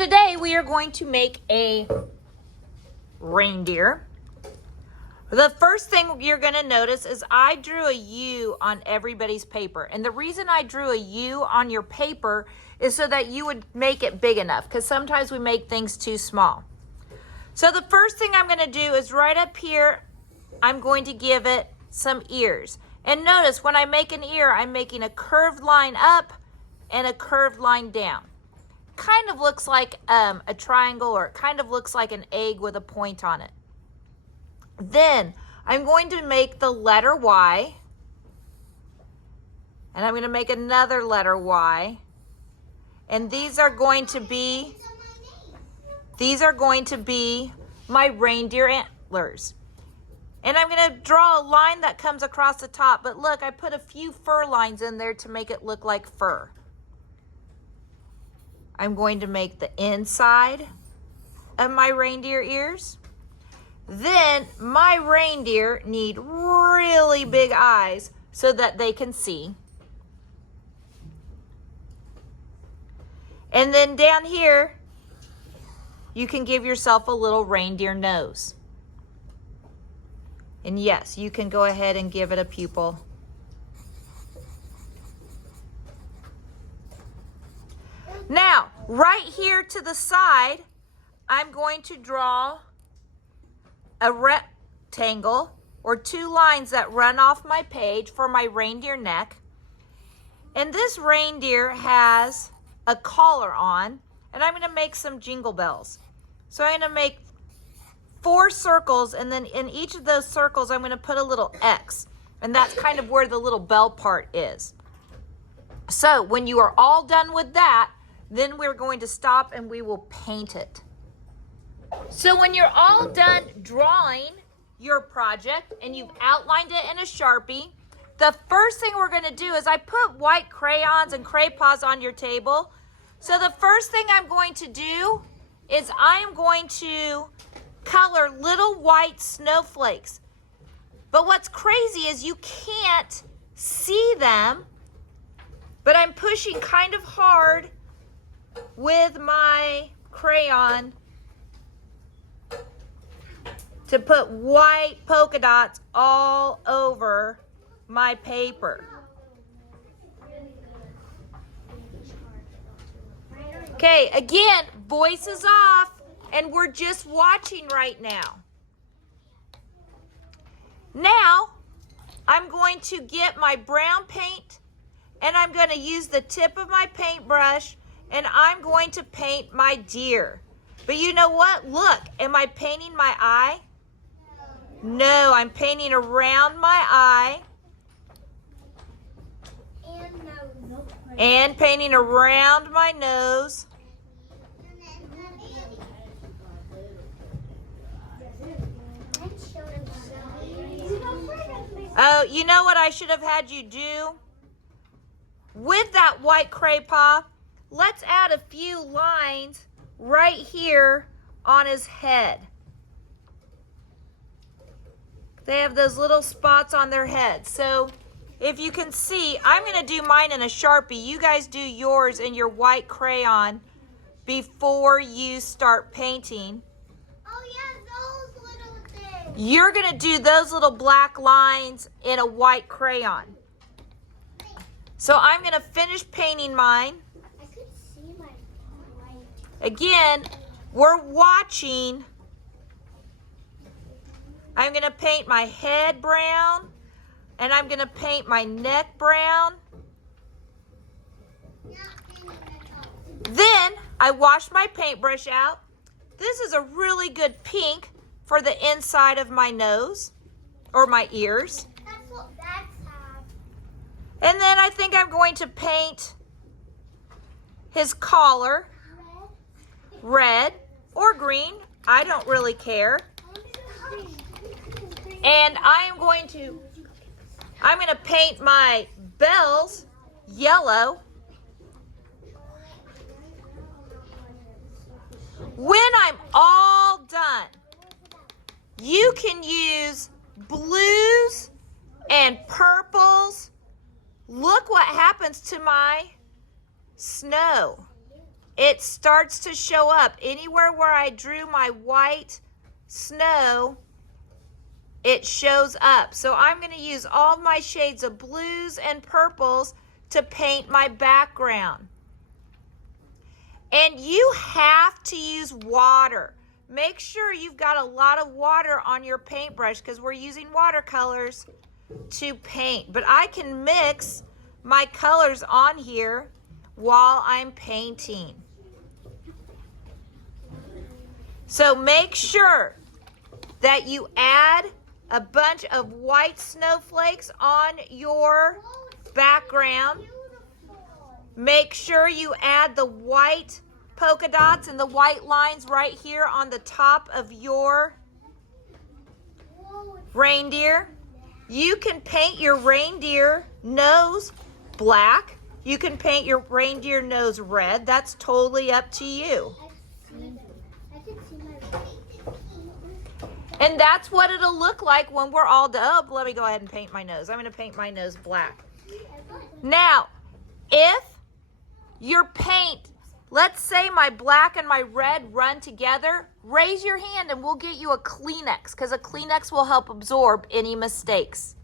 today we are going to make a reindeer. The first thing you're going to notice is I drew a U on everybody's paper. And the reason I drew a U on your paper is so that you would make it big enough, because sometimes we make things too small. So the first thing I'm going to do is right up here, I'm going to give it some ears. And notice when I make an ear, I'm making a curved line up and a curved line down. Kind of looks like a triangle, or it kind of looks like an egg with a point on it. Then I'm going to make the letter Y, and I'm going to make another letter Y, and these are going to be my reindeer antlers. And I'm going to draw a line that comes across the top, but look, I put a few fur lines in there to make it look like fur. I'm going to make the inside of my reindeer ears. Then my reindeer need really big eyes so that they can see. And then down here, you can give yourself a little reindeer nose. And yes, you can go ahead and give it a pupil. Now, right here to the side, I'm going to draw a rectangle or two lines that run off my page for my reindeer neck. And this reindeer has a collar on, and I'm going to make some jingle bells. So I'm going to make 4 circles, and then in each of those circles I'm going to put a little X, and that's kind of where the little bell part is. So when you are all done with that, then we're going to stop and we will paint it. So when you're all done drawing your project and you've outlined it in a Sharpie, the first thing we're going to do is I put white crayons and Cray-Pas on your table. So the first thing I'm going to do is I'm going to color little white snowflakes. But what's crazy is you can't see them, but I'm pushing kind of hard with my crayon to put white polka dots all over my paper. Okay, again, voice is off, and we're just watching right now. Now, I'm going to get my brown paint, and I'm going to use the tip of my paintbrush, and I'm going to paint my deer. But you know what? Look, am I painting my eye? No, I'm painting around my eye. And painting around my nose. Oh, you know what I should have had you do? With that white Cray-Pas, let's add a few lines right here on his head. They have those little spots on their head. So if you can see, I'm going to do mine in a Sharpie. You guys do yours in your white crayon before you start painting. Oh yeah, those little things. You're going to do those little black lines in a white crayon. So I'm going to finish painting mine. I could see my white. Again, we're watching. I'm going to paint my head brown, and I'm going to paint my neck brown. Then I wash my paintbrush out. This is a really good pink for the inside of my nose or my ears. That's what that's have. And then I think I'm going to paint his collar red or green. I don't really care. And I'm going to paint my bells yellow. When I'm all done, you can use blues and purples. Look what happens to my snow. it starts to show up. Anywhere where I drew my white snow, it shows up. So I'm going to use all my shades of blues and purples to paint my background. And you have to use water. Make sure you've got a lot of water on your paintbrush because we're using watercolors to paint. But I can mix my colors on here while I'm painting. So make sure that you add a bunch of white snowflakes on your background. Make sure you add the white polka dots and the white lines right here on the top of your reindeer. You can paint your reindeer nose black. You can paint your reindeer nose red. That's totally up to you. And that's what it'll look like when we're all done. Oh, let me go ahead and paint my nose. I'm going to paint my nose black. Now, if your paint, let's say my black and my red run together, raise your hand and we'll get you a Kleenex because a Kleenex will help absorb any mistakes.